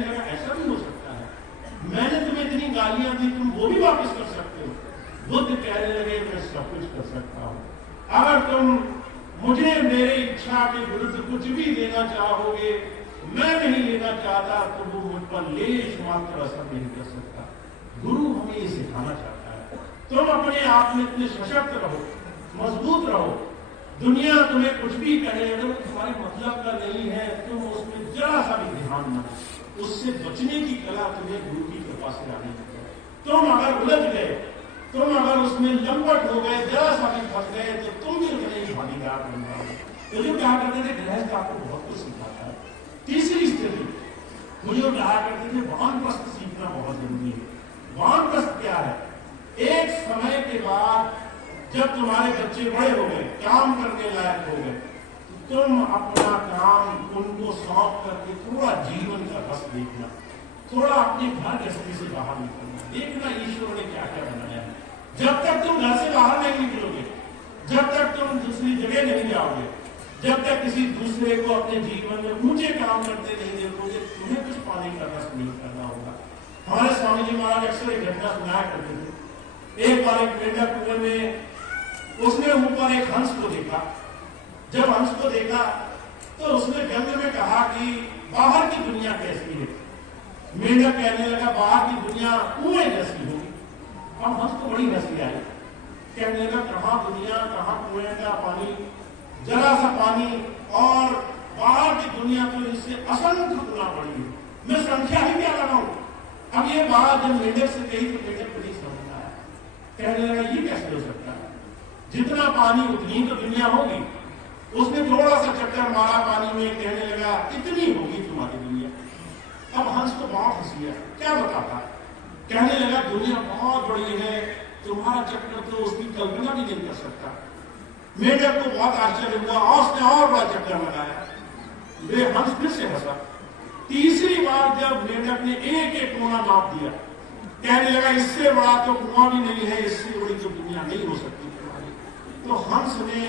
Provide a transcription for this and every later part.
कहने लगा ऐसा भी हो सकता है, मैंने तुम्हें इतनी गालियां दी, तुम वो भी वापस कर सकते हो। बुद्ध कहने लगे मैं सब कुछ कर सकता हूं, अगर तुम मुझे मेरे इच्छा के विरुद्ध कुछ भी देना चाहोगे, मैं नहीं लेना चाहता, तो वो मुझ पर लेश मात्र असर नहीं कर सकता। गुरु हमें ये सिखाना चाहता है, तुम अपने आप में इतने सशक्त रहो, मजबूत रहो, दुनिया तुम्हें कुछ भी कहे, अगर वो तुम्हारे मतलब का नहीं है, तुम उसमें जरा सा भी ध्यान न दो, उससे बचने की कला तुम्हें गुरु की कृपा से आनी चाहिए। तुम अगर उलझ गए, तुम अगर उसमें लंबट हो गए, जरा सा भी फंस गए, तो तुम भी उतने ही भागीदार बन जाओगे। तो जो कहा करते थे गृहस्थ आपको बहुत कुछ सिखाता है। तीसरी स्थिति, मुझे कहा करते थे वानप्रस्थ सीखना बहुत जरूरी है। वानप्रस्थ क्या है? एक समय के बाद जब तुम्हारे बच्चे बड़े हो गए, काम करने लायक हो गए, तो तुम अपना काम उनको सौंप करके थोड़ा जीवन का रस देखना, थोड़ा अपने घर गृहस्थी से बाहर निकलना, देखना ईश्वर ने क्या क्या बनाया है। जब तक तुम घर से बाहर नहीं निकलोगे, जब तक तुम दूसरी जगह नहीं जाओगे, जब तक किसी दूसरे को अपने जीवन में ऊंचे काम करते नहीं देखोगे, तुम्हें कुछ पाने का रस नहीं करना होगा। हमारे स्वामी जी महाराज अक्सर एक घटना सुनाया करते थे। एक बार एक मेंढक कुएं में, उसने ऊपर एक हंस को देखा। जब हंस को देखा तो उसने व्यंग में कहा कि बाहर की दुनिया कैसी है। मेंढक कहने लगा बाहर की दुनिया कुएं जैसी होगी। अब हंस को बड़ी हंसी आई, कहने लगा कहाँ दुनिया, कहाँ कुएं का पानी, जरा सा पानी, और बाहर की दुनिया तो इससे असंख्य गुना बड़ी है, मैं संख्या ही क्या लगाऊं। अब ये बात जब मेंढक से कही तो मेंढक बड़ी समझ आया, कहने लगा ये कैसे हो सकता है, जितना पानी उतनी तो दुनिया होगी। उसने थोड़ा सा चक्कर मारा पानी में, कहने लगा इतनी होगी तुम्हारी दुनिया। अब हंस को बहुत हंसी है, क्या बताता, कहने लगा दुनिया बहुत बड़ी है, तुम्हारा चक्कर तो उसकी कल्पना भी नहीं कर सकता। मेंढक को बहुत आश्चर्य हुआ और उसने और बड़ा चक्कर लगाया। वे हंस फिर से हंसा। तीसरी बार जब मेंढक ने एक एक कोना नाप दिया, कहने लगा इससे बड़ा तो कुआं भी नहीं है, इससे बड़ी तो दुनिया नहीं हो सकती तुम्हारी। तो हंस ने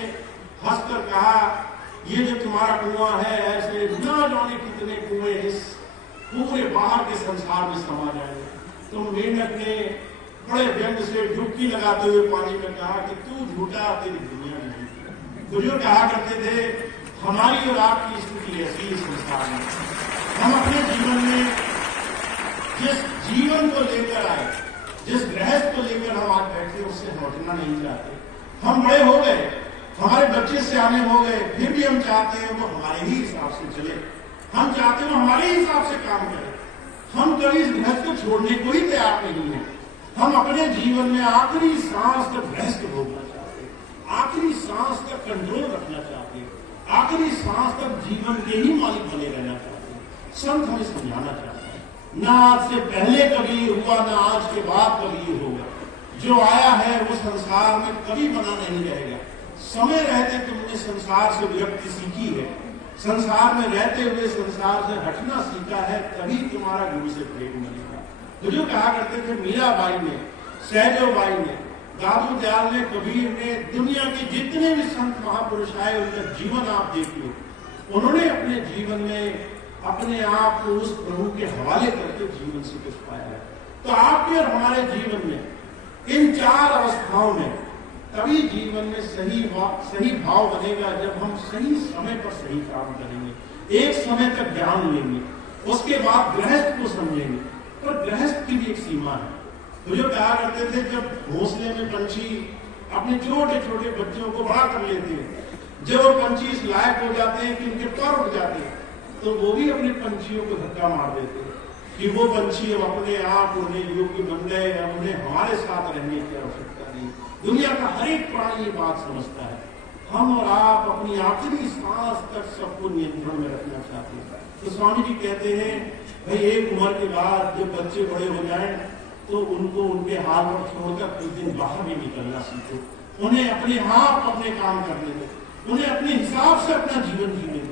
हंसकर कहा ये जो तुम्हारा कुआं है, ऐसे न जाने कितने कुएं इस पूरे बाहर के संसार में समा जाएंगे। तो मेंढक ने बड़े व्यंग से डुबकी लगाते हुए पानी में कहा कि तू झूठा, तेरी दुनिया में झूठी। बुजुर्ग कहा करते थे हमारी और आपकी स्थिति ऐसी इस संसार में, हम अपने जीवन में जिस जीवन को लेकर आए, जिस गृहस्थ को लेकर हम आज बैठे, उससे हटना नहीं चाहते। हम बड़े हो गए, हमारे बच्चे सियाने हो गए, फिर भी हम चाहते हैं वो हमारे ही हिसाब से चले, हम चाहते हैं हमारे हिसाब से काम करें। हम कभी इस गृहस्थ को छोड़ने को ही तैयार नहीं है। हम अपने जीवन में आखिरी सांस तक गृहस्थ भोगना चाहते हैं, आखिरी सांस तक कंट्रोल रखना चाहते हैं, आखिरी सांस तक जीवन के ही मालिक बने रहना चाहते हैं। संत हमें समझाना चाहते हैं, ना आज से पहले कभी हुआ, ना आज के बाद कभी होगा। जो आया है वो संसार में कभी बना नहीं रहेगा। समय रहते तुमने संसार से विरक्ति सीखी है, संसार में रहते हुए संसार से हटना सीखा है, तभी तुम्हारा गुरु से प्रेम मिलेगा। तो जो कहा करते थे मीराबाई ने, सहजोबाई ने, दादू दयाल ने, कबीर ने, दुनिया के जितने भी संत महापुरुष आए उनका जीवन आप देख लो, उन्होंने अपने जीवन में अपने आप को उस प्रभु के हवाले करके जीवन से कुछ पाया है। तो आपके और हमारे जीवन में इन चार अवस्थाओं में तभी जीवन में सही भाव बनेगा जब हम सही समय पर सही काम करेंगे, एक समय तक ज्ञान लेंगे, उसके बाद गृहस्थ को समझेंगे। पर गृहस्थ की भी एक सीमा है। तो जो कहा करते थे जब घोंसले में पंछी अपने छोटे छोटे बच्चों को बड़ा कर लेते हैं, जब वो पंछी इस लायक हो जाते हैं कि उनके पर उठ जाते हैं, तो वो भी अपने पंछियों को धक्का मार देते हैं कि वो पंछी अब अपने आप उन्हें योग्य बन गए, अब उन्हें हमारे साथ रहने की आवश्यकता नहीं। दुनिया का हर एक प्राणी ये बात समझता है। हम और आप अपनी आखिरी सांस तक सबको नियंत्रण में रखना चाहते हैं। तो स्वामी जी कहते हैं भाई एक उम्र के बाद जब बच्चे बड़े हो जाएं तो उनको उनके हाथ पर छोड़कर कुछ दिन बाहर भी निकलना सीखो, उन्हें अपने आप अपने काम करने दो, उन्हें अपने हिसाब से अपना जीवन जीने दो।